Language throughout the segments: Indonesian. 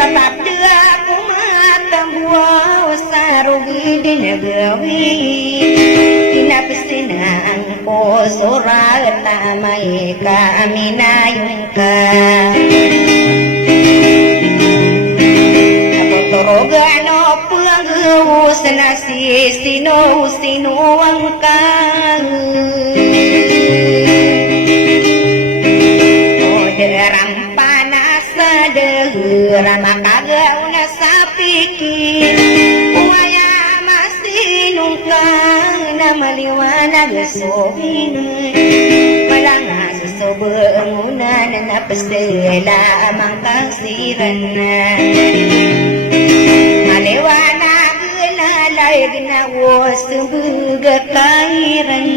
tetap dia aku mata buah sarugi di negeri inapesinang ko surat tamai kami nayungka ako torogano panggu senasi sino angkang rama kagak una sapiki waya masih nungkang na maliwana gesohin malanga susobengunan na pestela amang kasiran maliwana gelalay ginawas tubuga kairan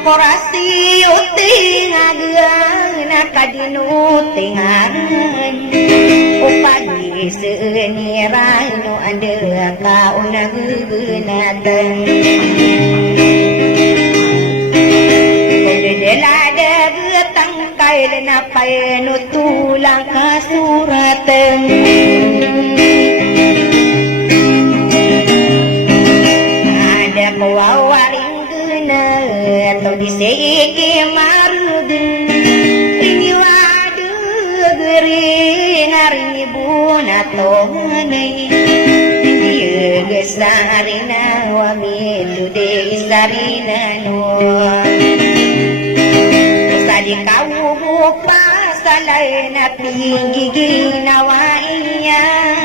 korporasi uting agang nakadinutingan upagi senirano anda kaunang gunatan kudedelada getangkay lenapay nutulang kasuratan ada kawawaring atau diseki marudin ini wadu gering hari bun atau nai dia gesarina wami tude sarina no sadi kau bupa salai na tinggi nawaian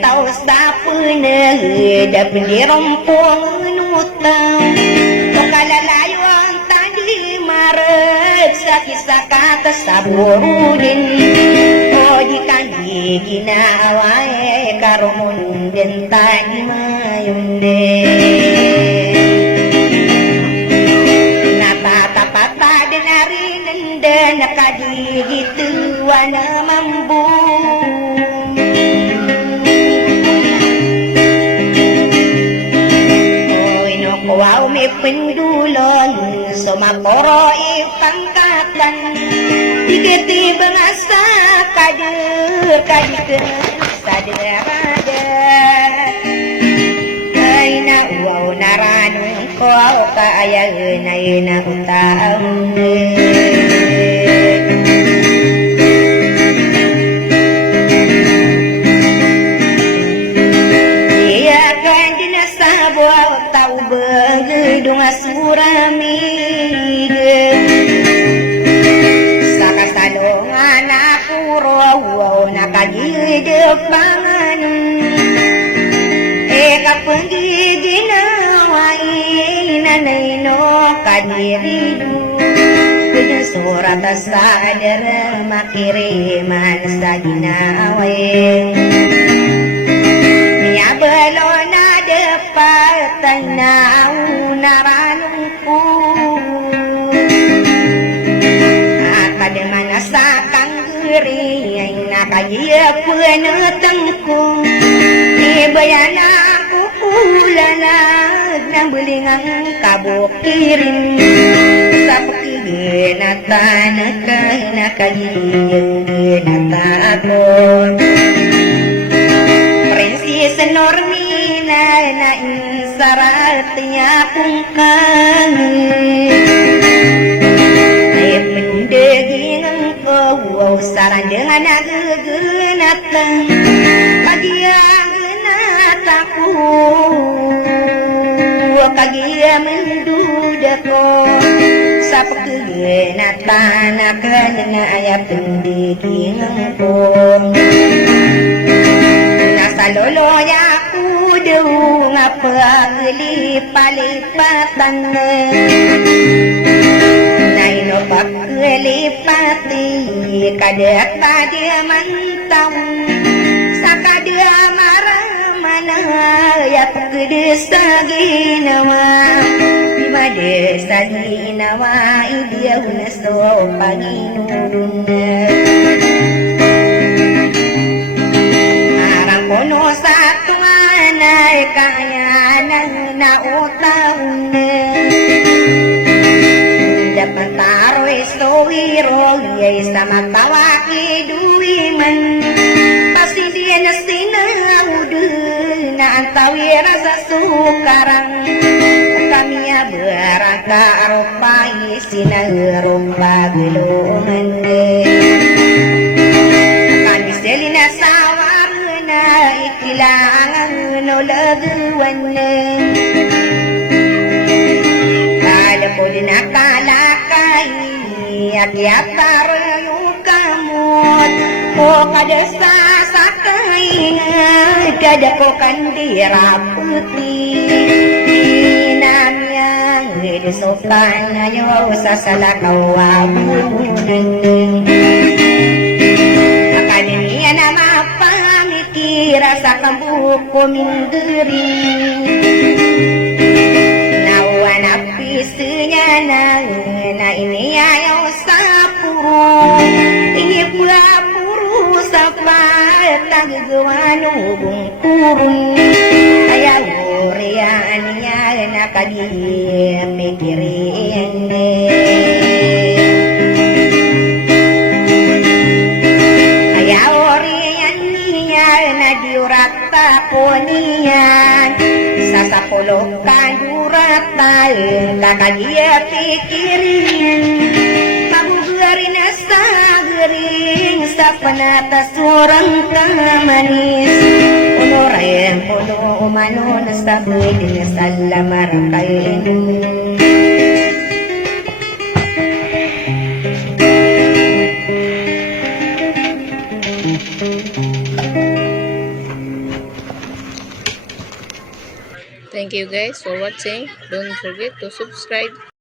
tau sapune dapat dirompong nutang tokalalayo ang tadi maret sa kisah kata saburudin o di kandi ginawa karumun din tadi mayunde napatapata din narinanda nakadigit wana mambu wow may pendulon sumakoro ipangkatan digiti bangasa kader sadarada ay na wow naranong ko kaya na inang gedung asurami sakasadongan aku roh nakadidepangan kapenggiginawain nanay no kadiridu kuduso surat sadar makiriman sa ginawe niya belon na dapat na unaranong ko akadengan sa kanggeri ay nakayap penetang ko ibayan ako ulalag ng bulingang kabukirin sa pakiginatan kay nakayinatapon Prinsesa Normina na insarat niya kung kangin ay pendeging ang kawaw saran dengan nagaganatan pagiyangan aku kagia menduda ko sa pagkaginatan akan na ayap pendeging ko nasa loloya ko daw nga paglipalipatan na inopaglipati kadat dia mantang sa kada maramana ayap kedesa ginawa desa ginawa idiyaw na so Panginoon arang kono sa tuwan ay kayanan na utang dapat taro'y suwiro yay sa magtawaki duwiman pasindihan na sinawd na ang tawira sa sukarang kami berangka arupai sinarong bagulungan kami selina sawar na ikilangan nolagawan kada po din nakalakay at yatar yung kamot o kada sasakay kada ko kandira putih Sopan ayo sa salakaw abunan Akademia na mapamikira sa kambuko minduri Nawa na pisnya na iniayaw sa puro Ini pula puro sa pataggawan ubong purun Kaya urian niya nakagimikirin Kaya urian niya na diurata po niyan sa sapulok kadurata kakagipikirin magugarin na sa garing sa panatas orang kamanis Unorayan puno umano na sa buwid na sa lamarang kain Thank you guys for watching. Don't forget to subscribe.